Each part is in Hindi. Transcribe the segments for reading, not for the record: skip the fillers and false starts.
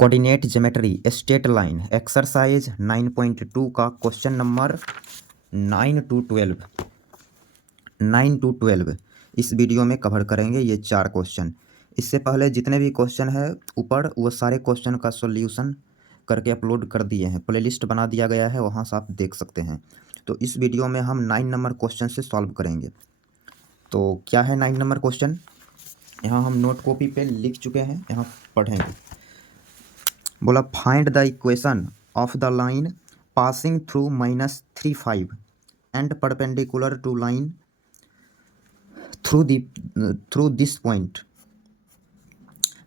Coordinate geometry straight line exercise 9.2 का क्वेश्चन नंबर 9 to 12 इस वीडियो में कवर करेंगे ये 4 क्वेश्चन। इससे पहले जितने भी क्वेश्चन है ऊपर वो सारे क्वेश्चन का सॉल्यूशन करके अपलोड कर दिए हैं, प्लेलिस्ट बना दिया गया है, वहाँ से आप देख सकते हैं। तो इस वीडियो में हम 9 नंबर क्वेश्चन से सॉल्व करेंगे। तो क्या है 9 नंबर क्वेश्चन, यहाँ हम नोट कॉपी पे लिख चुके हैं, यहाँ पढ़ेंगे। बोला find the equation of the line passing through -3 5 and perpendicular to line through this point.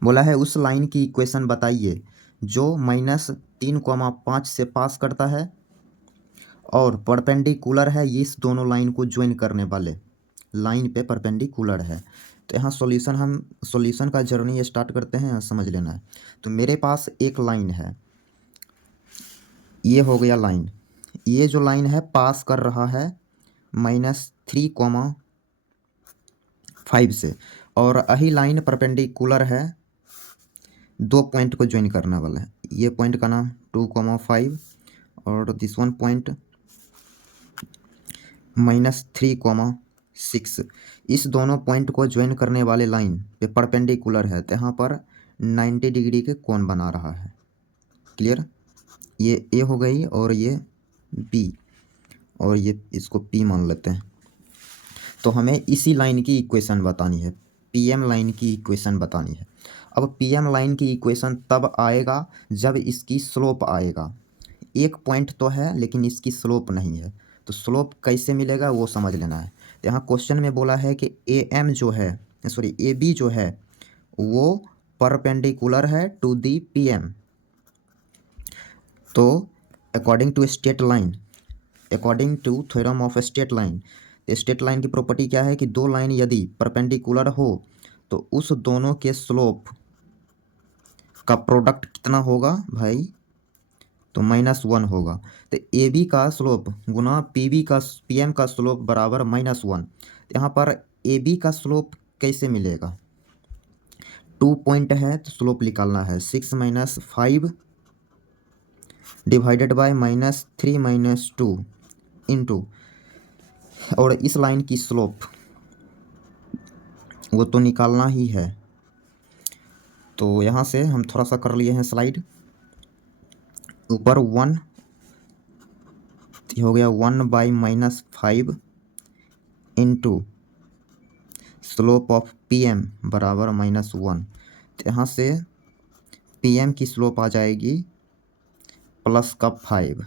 बोला है उस लाइन की इक्वेशन बताइए जो -3, 5 से पास करता है और परपेंडिकुलर है इस दोनों लाइन को ज्वाइन करने वाले लाइन पे परपेंडिकुलर है। तो यहाँ सॉल्यूशन का जर्नी स्टार्ट करते हैं, यहाँ समझ लेना है। तो मेरे पास एक लाइन है, ये हो गया लाइन, ये जो लाइन है पास कर रहा है -3, 5 से, और यही लाइन परपेंडिकुलर है 2 पॉइंट को ज्वाइन करने वाला है। ये पॉइंट का नाम 2, 5 और दिस वन पॉइंट -3, 6। इस दोनों पॉइंट को ज्वाइन करने वाले लाइन पे परपेंडिकुलर है, तो यहाँ पर 90 डिग्री के कोण बना रहा है। क्लियर, ये ए हो गई और ये बी और ये इसको पी मान लेते हैं। तो हमें इसी लाइन की इक्वेशन बतानी है, पीएम लाइन की इक्वेशन बतानी है। अब पीएम लाइन की इक्वेशन तब आएगा जब इसकी स्लोप आएगा। एक पॉइंट तो है लेकिन इसकी स्लोप नहीं है, तो स्लोप कैसे मिलेगा वो समझ लेना है। तो यहाँ क्वेश्चन में बोला है कि ए बी जो है वो परपेंडिकुलर है टू दी पीएम। तो according to theorem of straight line, straight line की प्रॉपर्टी क्या है कि दो लाइन यदि परपेंडिकुलर हो तो उस दोनों के स्लोप का प्रोडक्ट कितना होगा भाई, तो -1 होगा। तो ए बी का स्लोप गुना पीएम का स्लोप बराबर -1। यहाँ पर ए बी का स्लोप कैसे मिलेगा, 2 पॉइंट है तो स्लोप निकालना है 6 - 5 डिवाइडेड बाय -3 - 2 इंटू, और इस लाइन की स्लोप वो तो निकालना ही है। तो यहाँ से हम थोड़ा सा कर लिए हैं स्लाइड, ऊपर 1 हो गया 1/-5 इंटू स्लोप ऑफ पीएम बराबर -1। तो यहाँ से पीएम की स्लोप आ जाएगी +5।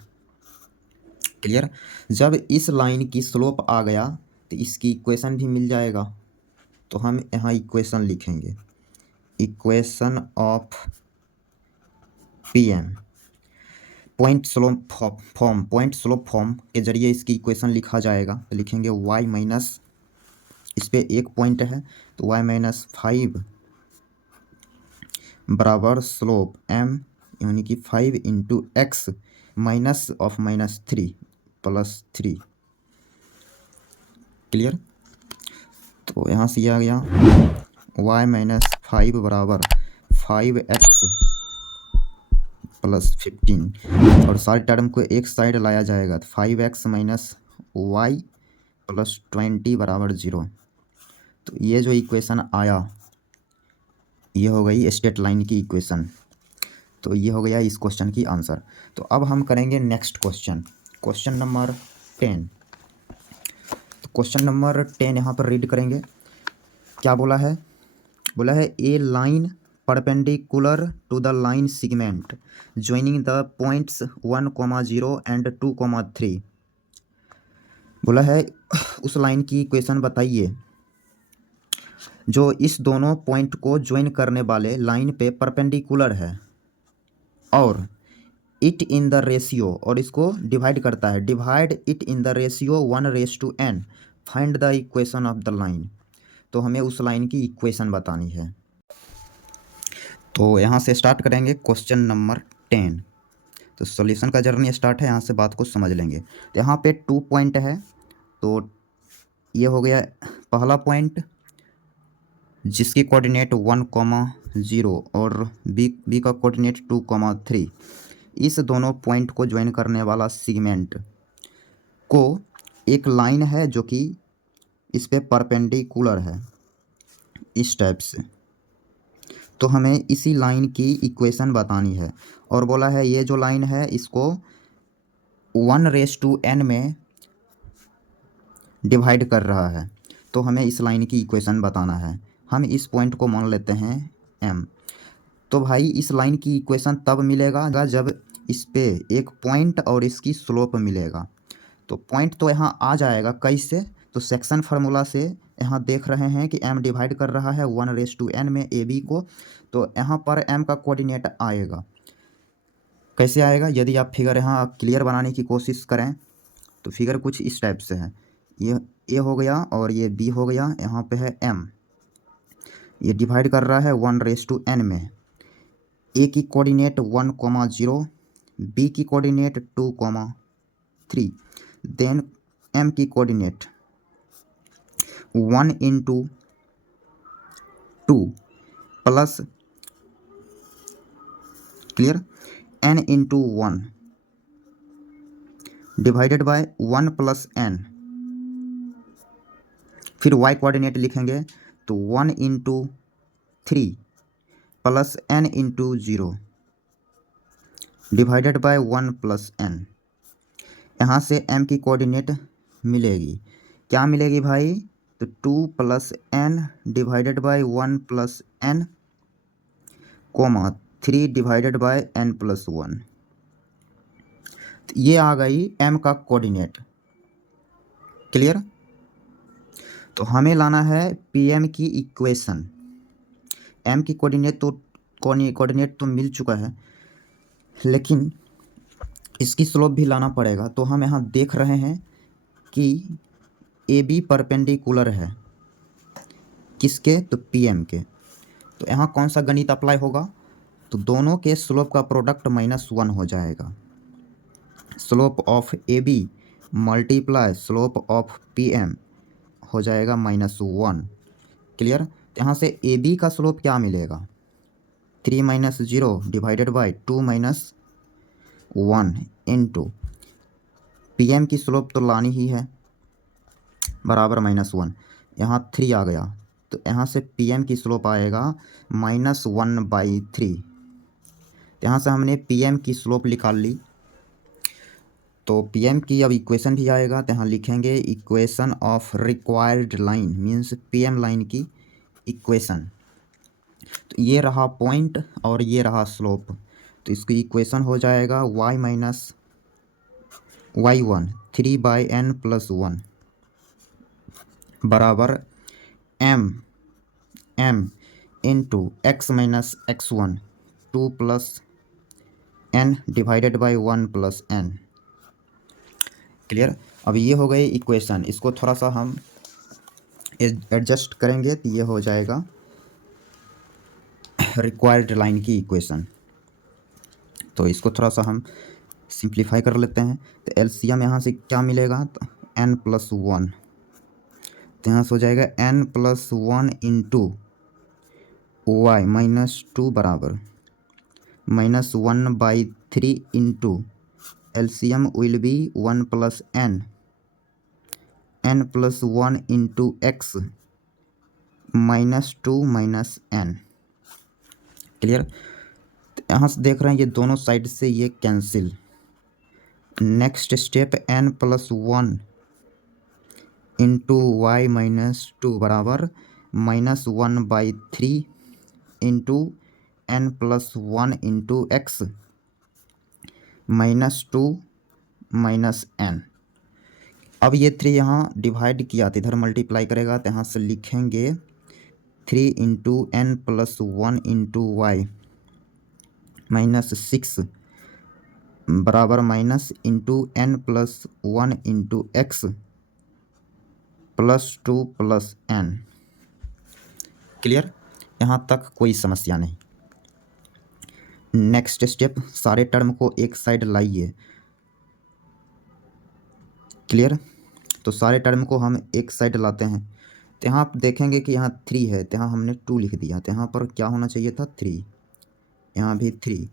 क्लियर, जब इस लाइन की स्लोप आ गया तो इसकी इक्वेशन भी मिल जाएगा। तो हम यहाँ इक्वेशन लिखेंगे, equation of PM point slope form के जरिए इसकी इक्वेशन लिखा जाएगा। तो लिखेंगे y माइनस, इस पर एक पॉइंट है तो y-5 बराबर स्लोप m यानी कि 5 into x minus of -3 +3। Clear, तो यहाँ से आ गया y-5 बराबर 5x + 15, और सारे टर्म को एक साइड लाया जाएगा तो 5x - y + 20 बराबर 0। तो ये जो इक्वेशन आया ये हो गई स्ट्रेट लाइन की इक्वेशन। तो ये हो गया इस क्वेश्चन की आंसर। तो अब हम करेंगे नेक्स्ट क्वेश्चन, क्वेश्चन नंबर 10। तो क्वेश्चन नंबर 10 यहाँ पर रीड करेंगे। क्या बोला है, बोला है a line perpendicular to the line segment joining the points 1, 0 and 2, 3। बोला है उस लाइन की इक्वेशन बताइए जो इस दोनों पॉइंट को ज्वाइन करने वाले लाइन पे परपेंडिकुलर है और इट इन द रेशियो, और इसको डिवाइड करता है, divide it in the ratio 1:n। Find the equation of the line. तो हमें उस लाइन की इक्वेशन बतानी है। तो यहाँ से स्टार्ट करेंगे क्वेश्चन नंबर 10। तो सॉल्यूशन का जर्नी स्टार्ट है, यहाँ से बात को समझ लेंगे। तो यहाँ पे 2 पॉइंट है, तो ये हो गया पहला पॉइंट जिसकी कोऑर्डिनेट 1,0 और बी का कोऑर्डिनेट 2,3, इस दोनों पॉइंट को ज्वाइन करने वाला सेगमेंट को एक लाइन है जो कि इस पे परपेंडिकुलर है इस टाइप से। तो हमें इसी लाइन की इक्वेशन बतानी है और बोला है ये जो लाइन है इसको 1/n में डिवाइड कर रहा है। तो हमें इस लाइन की इक्वेशन बताना है। हम इस पॉइंट को मान लेते हैं m। तो भाई इस लाइन की इक्वेशन तब मिलेगा जब इस पे एक पॉइंट और इसकी स्लोप मिलेगा। तो पॉइंट तो यहाँ आ जाएगा कैसे, तो सेक्शन फार्मूला से यहाँ देख रहे हैं कि m डिवाइड कर रहा है 1/n में AB को, तो यहाँ पर m का कोऑर्डिनेट आएगा। कैसे आएगा, यदि आप फिगर यहाँ क्लियर बनाने की कोशिश करें तो फिगर कुछ इस टाइप से है। ये A हो गया और ये B हो गया, यहाँ पे है m, ये डिवाइड कर रहा है 1/n में। A की कोऑर्डिनेट 1,0, B की कोऑर्डिनेट 2,3, देन m की coordinate 1/2 plus clear n/1 divided by 1 + n। फिर y कोऑर्डिनेट लिखेंगे तो 1/3 plus n/0 divided by 1 + n। यहाँ से m की कोऑर्डिनेट मिलेगी, क्या मिलेगी भाई, तो 2 + n divided by 1 + n, 3 divided by n+1। ये आ गई m का कोऑर्डिनेट। क्लियर। तो हमें लाना है pm की इक्वेशन। m की कोऑर्डिनेट तो मिल चुका है, लेकिन इसकी स्लोप भी लाना पड़ेगा। तो हम यहाँ देख रहे हैं कि AB परपेंडिकुलर है किसके, तो pm के। तो यहाँ कौन सा गणित अप्लाई होगा, तो दोनों के स्लोप का प्रोडक्ट -1 हो जाएगा। Slope of AB multiply slope of PM हो जाएगा -1। क्लियर। तो यहाँ से AB का स्लोप क्या मिलेगा, 3 - 0 डिवाइडेड बाय 2 - 1 इंटू PM की स्लोप तो लानी ही है बराबर -1। यहाँ 3 आ गया, तो यहाँ से PM की स्लोप आएगा -1/3। यहाँ से हमने PM की स्लोप निकाल ली। तो PM की अब इक्वेशन भी आएगा, तो यहाँ लिखेंगे equation of required line means PM line की इक्वेशन। तो ये रहा पॉइंट और ये रहा स्लोप, तो इसकी इक्वेशन हो जाएगा y - y1 3/n+1 बराबर m into x - x1 2 + n divided by 1 + n। Clear. अब ये हो गई इक्वेशन, इसको थोड़ा सा हम एडजस्ट करेंगे तो ये हो जाएगा रिक्वायर्ड लाइन की इक्वेशन। तो इसको थोड़ा सा हम सिंप्लीफाई कर लेते हैं। तो एलसीएम यहाँ से क्या मिलेगा, तो n+1, तो यहाँ से हो जाएगा n+1 इंटू y -2 बराबर -1/3 into LCM will be 1 + n+1 into x -2 - n। Clear. यहाँ से देख रहे हैं ये दोनों साइड से ये cancel. Next step n+1 into y -2 बराबर -1/3 into n+1 into x -2 - n। अब ये 3 यहाँ डिवाइड किया तो इधर मल्टीप्लाई करेगा, तो यहाँ से लिखेंगे 3 इंटू n+1 इंटू y -6 बराबर minus into n+1 into x +2 + n। Clear. यहाँ तक कोई समस्या नहीं। नेक्स्ट स्टेप, सारे टर्म को एक साइड लाइए। क्लियर। तो सारे टर्म को हम एक साइड लाते हैं, तो यहाँ आप देखेंगे कि यहाँ 3 है, तो यहाँ हमने 2 लिख दिया, तो यहाँ पर क्या होना चाहिए था 3, यहाँ भी 3,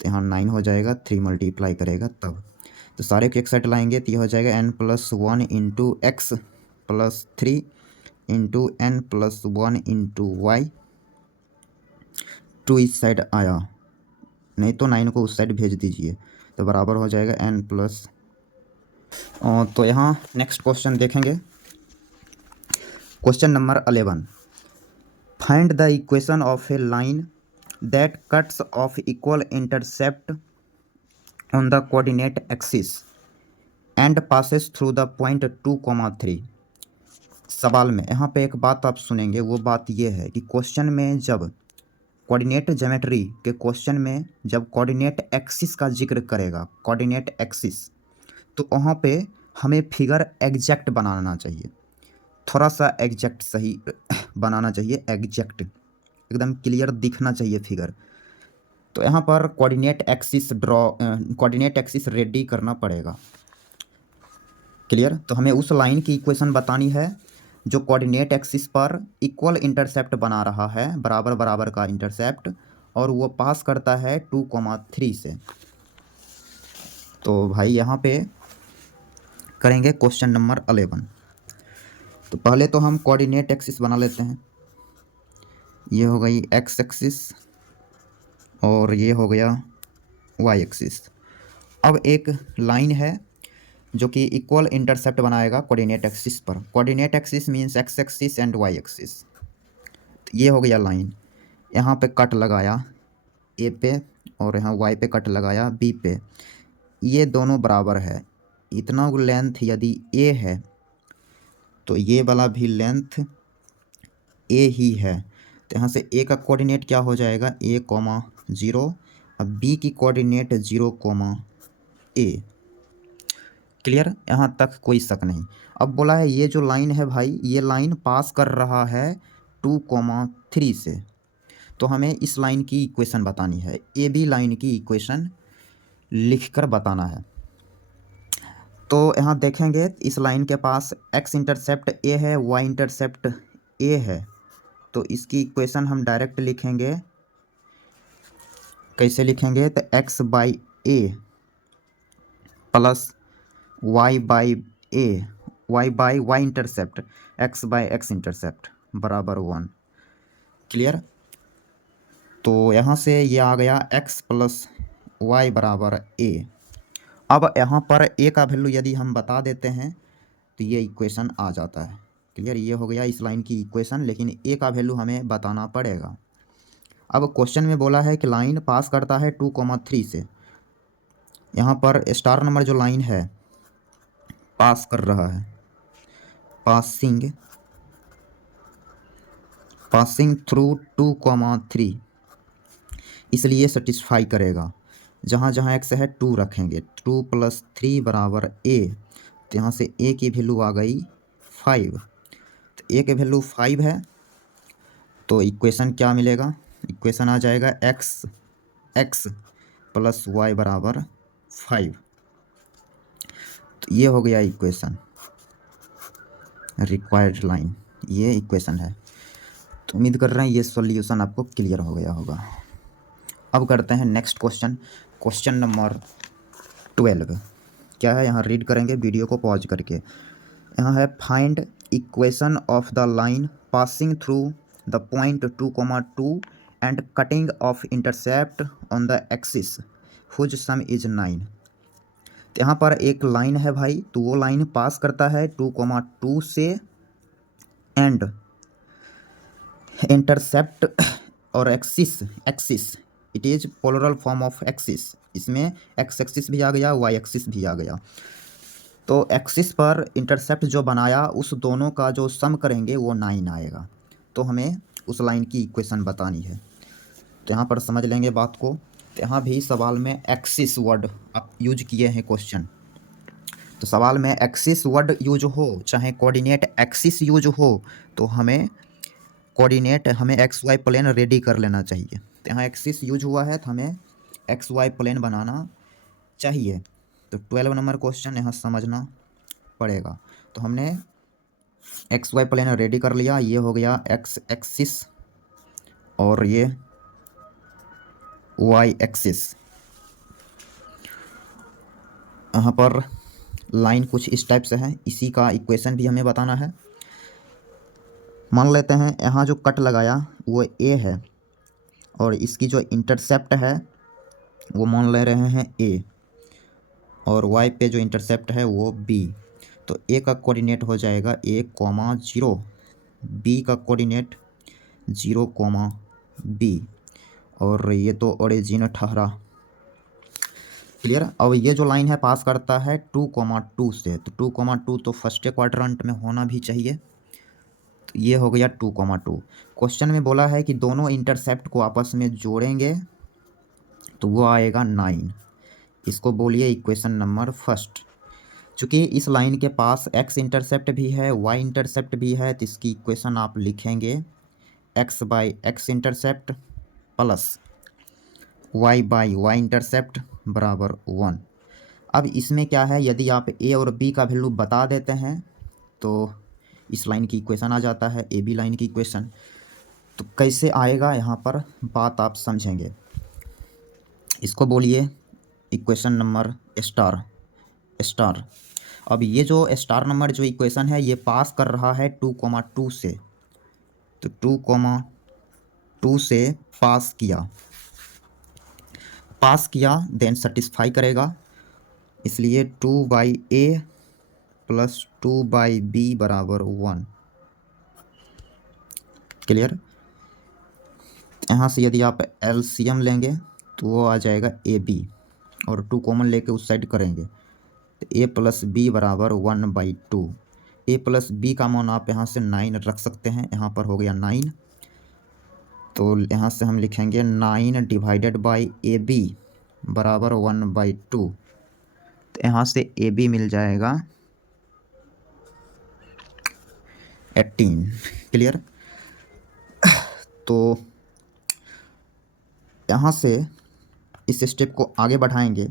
तो यहाँ 9 हो जाएगा, 3 मल्टीप्लाई करेगा तब। तो सारे को एक साइड लाएंगे तो ये हो जाएगा n+1 into x plus 3 into n+1 into y. 2 इस साइड आया, नहीं तो 9 को उस साइड भेज दीजिए, तो बराबर हो जाएगा n+। तो यहाँ नेक्स्ट क्वेश्चन देखेंगे, question number 11। Find the equation of A line that cuts of equal intercept on the coordinate axis and passes through the point 2,3। सवाल में यहाँ पे एक बात आप सुनेंगे, वो बात ये है कि क्वेश्चन में जब कोऑर्डिनेट ज्योमेट्री के क्वेश्चन में जब कोऑर्डिनेट एक्सिस का जिक्र करेगा, कोऑर्डिनेट एक्सिस, तो वहाँ पे हमें फिगर एग्जैक्ट बनाना चाहिए, थोड़ा सा एग्जैक्ट सही बनाना चाहिए, एग्जैक्ट एकदम क्लियर दिखना चाहिए फिगर। तो यहाँ पर कोऑर्डिनेट एक्सिस रेडी करना पड़ेगा। क्लियर? तो हमें उस लाइन की इक्वेशन बतानी है जो कोऑर्डिनेट एक्सिस पर इक्वल इंटरसेप्ट बना रहा है, बराबर बराबर का इंटरसेप्ट, और वो पास करता है 2,3 से। तो भाई यहाँ पे करेंगे क्वेश्चन नंबर 11। तो पहले तो हम कोऑर्डिनेट एक्सिस बना लेते हैं, ये हो गई एक्स एक्सिस और ये हो गया वाई एक्सिस। अब एक लाइन है जो कि इक्वल इंटरसेप्ट बनाएगा कोऑर्डिनेट एक्सिस पर। Coordinate axis means x axis and y axis. ये हो गया लाइन, यहाँ पे कट लगाया ए पे और यहाँ वाई पे कट लगाया बी पे, ये दोनों बराबर है। इतना लेंथ यदि ए है तो ये वाला भी लेंथ ए ही है, तो यहाँ से ए का कोऑर्डिनेट क्या हो जाएगा, a,0। अब बी की कोऑर्डिनेट 0,a। क्लियर? यहाँ तक कोई शक नहीं। अब बोला है ये जो लाइन है भाई, ये लाइन पास कर रहा है 2,3 से, तो हमें इस लाइन की इक्वेशन बतानी है, ए बी लाइन की इक्वेशन लिखकर बताना है। तो यहाँ देखेंगे इस लाइन के पास एक्स इंटरसेप्ट ए है, वाई इंटरसेप्ट ए है, तो इसकी इक्वेशन हम डायरेक्ट लिखेंगे। कैसे लिखेंगे? तो x by a plus y by a, y by y intercept, x by x intercept बराबर 1। क्लियर? तो यहाँ से ये आ गया एक्स प्लस वाई बराबर ए। अब यहाँ पर ए का वैल्यू यदि हम बता देते हैं तो ये इक्वेशन आ जाता है। क्लियर? ये हो गया इस लाइन की इक्वेशन, लेकिन ए का वैल्यू हमें बताना पड़ेगा। अब क्वेश्चन में बोला है कि लाइन पास करता है 2,3 से। यहाँ पर स्टार नंबर जो लाइन है पास कर रहा है, पासिंग थ्रू 2,3, इसलिए सेटिस्फाई करेगा। जहाँ जहाँ एक्स है 2 रखेंगे, 2 + 3 बराबर ए, तो यहाँ से ए की वैल्यू आ गई 5। तो ए की वैल्यू 5 है, तो इक्वेशन क्या मिलेगा? इक्वेशन आ जाएगा एक्स प्लस वाई बराबर 5। तो ये हो गया इक्वेशन, रिक्वायर्ड लाइन, ये इक्वेशन है। तो उम्मीद कर रहे हैं ये सॉल्यूशन आपको क्लियर हो गया होगा। अब करते हैं नेक्स्ट क्वेश्चन, क्वेश्चन नंबर 12। क्या है यहाँ रीड करेंगे वीडियो को पॉज करके। यहाँ है find equation of the line passing through the point 2,2 and cutting off intercept on the axis whose sum is 9। तो यहाँ पर एक लाइन है भाई, तो वो लाइन पास करता है 2,2 से एंड इंटरसेप्ट और axis it is polar form of axis, इसमें एक्स एक्सिस भी आ गया, वाई एक्सिस भी आ गया। तो एक्सिस पर इंटरसेप्ट जो बनाया उस दोनों का जो सम करेंगे वो 9 आएगा। तो हमें उस लाइन की इक्वेशन बतानी है। तो यहाँ पर समझ लेंगे बात को। तो यहाँ भी सवाल में एक्सिस वर्ड आप यूज किए हैं क्वेश्चन, तो सवाल में एक्सिस वर्ड यूज हो चाहे कोऑर्डिनेट एक्सिस यूज हो, तो हमें कोऑर्डिनेट हमें एक्स वाई प्लेन रेडी कर लेना चाहिए। तो यहाँ एक्सिस यूज हुआ है तो हमें एक्स वाई प्लेन बनाना चाहिए। तो 12 नंबर क्वेश्चन यहाँ समझना पड़ेगा। तो हमने एक्स वाई प्लेन रेडी कर लिया, ये हो गया एक्स एक्सिस और ये वाई एक्सिस। यहाँ पर लाइन कुछ इस टाइप से है, इसी का इक्वेशन भी हमें बताना है। मान लेते हैं यहाँ जो कट लगाया वो ए है और इसकी जो इंटरसेप्ट है वो मान ले रहे हैं ए, और वाई पे जो इंटरसेप्ट है वो बी। तो ए का कोऑर्डिनेट हो जाएगा 1,0, बी का कोऑर्डिनेट 0,b, और ये तो ओरिजिन ठहरा। क्लियर। अब ये जो लाइन है पास करता है 2,2 से, तो 2,2 तो फर्स्ट क्वाड्रेंट में होना भी चाहिए, तो ये हो गया 2,2। क्वेश्चन में बोला है कि दोनों इंटरसेप्ट को आपस में जोड़ेंगे तो वो आएगा 9। इसको बोलिए इक्वेशन नंबर फर्स्ट। चूँकि इस लाइन के पास एक्स इंटरसेप्ट भी है, वाई इंटरसेप्ट भी है, तो इसकी इक्वेशन आप लिखेंगे x by x intercept plus y by y intercept बराबर 1। अब इसमें क्या है, यदि आप ए और बी का वैल्यू बता देते हैं तो इस लाइन की इक्वेशन आ जाता है, ए बी लाइन की इक्वेशन। तो कैसे आएगा यहाँ पर बात आप समझेंगे। इसको बोलिए इक्वेशन नंबर स्टार स्टार। अब ये जो स्टार नंबर जो इक्वेशन है ये पास कर रहा है 2,2 से, तो 2,2 से पास किया देन सेटिस्फाई करेगा, इसलिए 2/a प्लस 2/b बराबर 1। क्लियर। यहाँ से यदि आप एलसीएम लेंगे तो वो आ जाएगा AB, और 2 कॉमन लेके उस साइड करेंगे तो a प्लस बी बराबर 1/2। a प्लस बी का मान आप यहाँ से 9 रख सकते हैं, यहाँ पर हो गया 9। तो यहाँ से हम लिखेंगे 9 डिवाइडेड बाई AB बराबर 1/2। तो यहाँ से AB मिल जाएगा 18। क्लियर। तो यहाँ से इस स्टेप को आगे बढ़ाएंगे,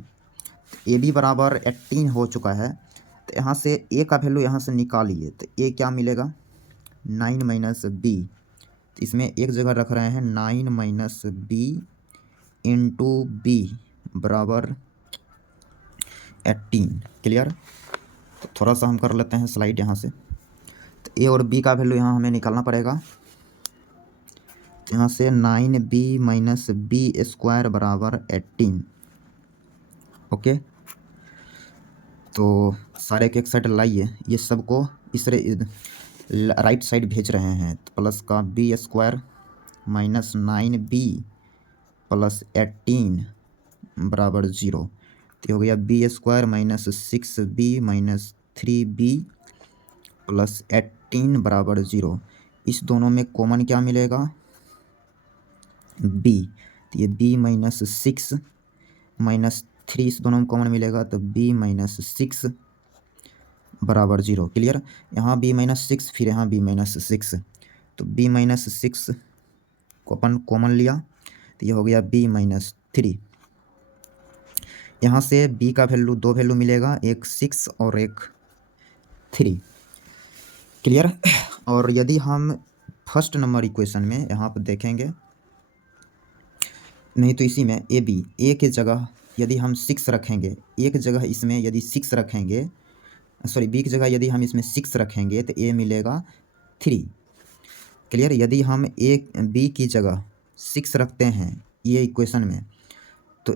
ए बी बराबर 18 हो चुका है, तो यहाँ से ए का वैल्यू यहाँ से निकालिए, तो ए क्या मिलेगा 9 माइनस बी। तो इसमें एक जगह रख रहे हैं 9 माइनस बी इंटू बी बराबर 18। क्लियर। तो थोड़ा सा हम कर लेते हैं स्लाइड यहाँ से। तो ए और बी का वैल्यू यहाँ हमें निकालना पड़ेगा, यहाँ से 9b माइनस बी स्क्वायर बराबर 18। ओके। तो सारे के एक साइड लाइए, ये सबको इस राइट साइड भेज रहे हैं, तो प्लस का B square minus 9b plus 18 बराबर 0। तो हो गया b square minus 6b minus 3b plus 18 बराबर 0। इस दोनों में कॉमन क्या मिलेगा b, तो ये b माइनस 6 माइनस 3 इस दोनों में कॉमन मिलेगा, तो b माइनस 6 बराबर 0। क्लियर। यहाँ b माइनस 6 फिर यहाँ b माइनस 6, तो b माइनस 6 को अपन कॉमन लिया, तो ये हो गया b माइनस 3। यहाँ से b का वैल्यू, दो वैल्यू मिलेगा, एक 6 और एक 3। क्लियर। और यदि हम फर्स्ट नंबर इक्वेशन में यहाँ पर देखेंगे, नहीं तो इसी में ए के जगह यदि हम 6 रखेंगे, एक जगह इसमें यदि 6 रखेंगे, सॉरी बी की जगह यदि हम इसमें 6 रखेंगे तो ए मिलेगा 3। क्लियर। यदि हम बी की जगह 6 रखते हैं ये इक्वेशन में तो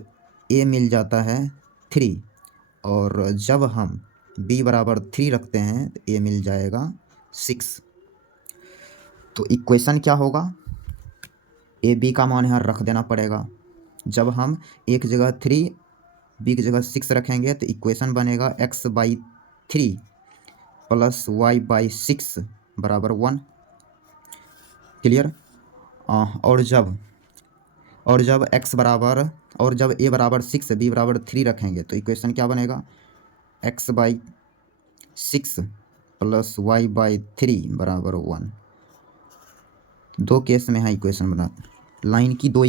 ए मिल जाता है 3, और जब हम बी बराबर 3 रखते हैं तो ए मिल जाएगा 6। तो इक्वेशन क्या होगा, ए बी का मान यहाँ रख देना पड़ेगा। जब हम एक जगह 3 बी की जगह 6 रखेंगे तो इक्वेशन बनेगा x/3 प्लस y/6 बराबर 1। क्लियर। और जब x बराबर, और जब a बराबर 6 b बराबर 3 रखेंगे तो इक्वेशन क्या बनेगा x/6 प्लस y/3 बराबर 1। दो केस में यहाँ इक्वेशन बना, लाइन की दो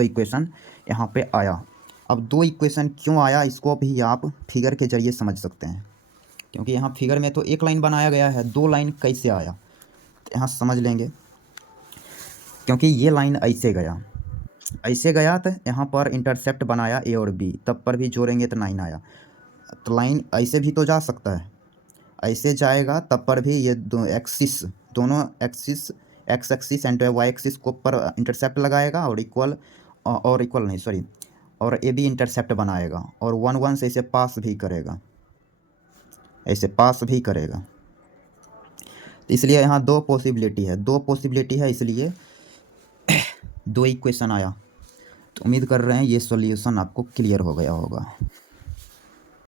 इक्वेशन यहाँ पे आया। अब दो इक्वेशन क्यों आया इसको भी आप फिगर के जरिए समझ सकते हैं। क्योंकि यहाँ फिगर में तो एक लाइन बनाया गया है, 2 लाइन कैसे आया, तो यहाँ समझ लेंगे। क्योंकि ये लाइन ऐसे गया तो यहाँ पर इंटरसेप्ट बनाया ए और बी, तब पर भी जोड़ेंगे तो 9 आया। तो लाइन ऐसे भी तो जा सकता है, ऐसे जाएगा तब पर भी ये दोनों axis, x axis and y axis को पर इंटरसेप्ट लगाएगा और इक्वल नहीं सॉरी, और ए भी इंटरसेप्ट बनाएगा और 1 1 से इसे पास भी करेगा, ऐसे पास भी करेगा। तो इसलिए यहाँ दो पॉसिबिलिटी है, इसलिए 2 इक्वेशन आया। तो उम्मीद कर रहे हैं ये सॉल्यूशन आपको क्लियर हो गया होगा।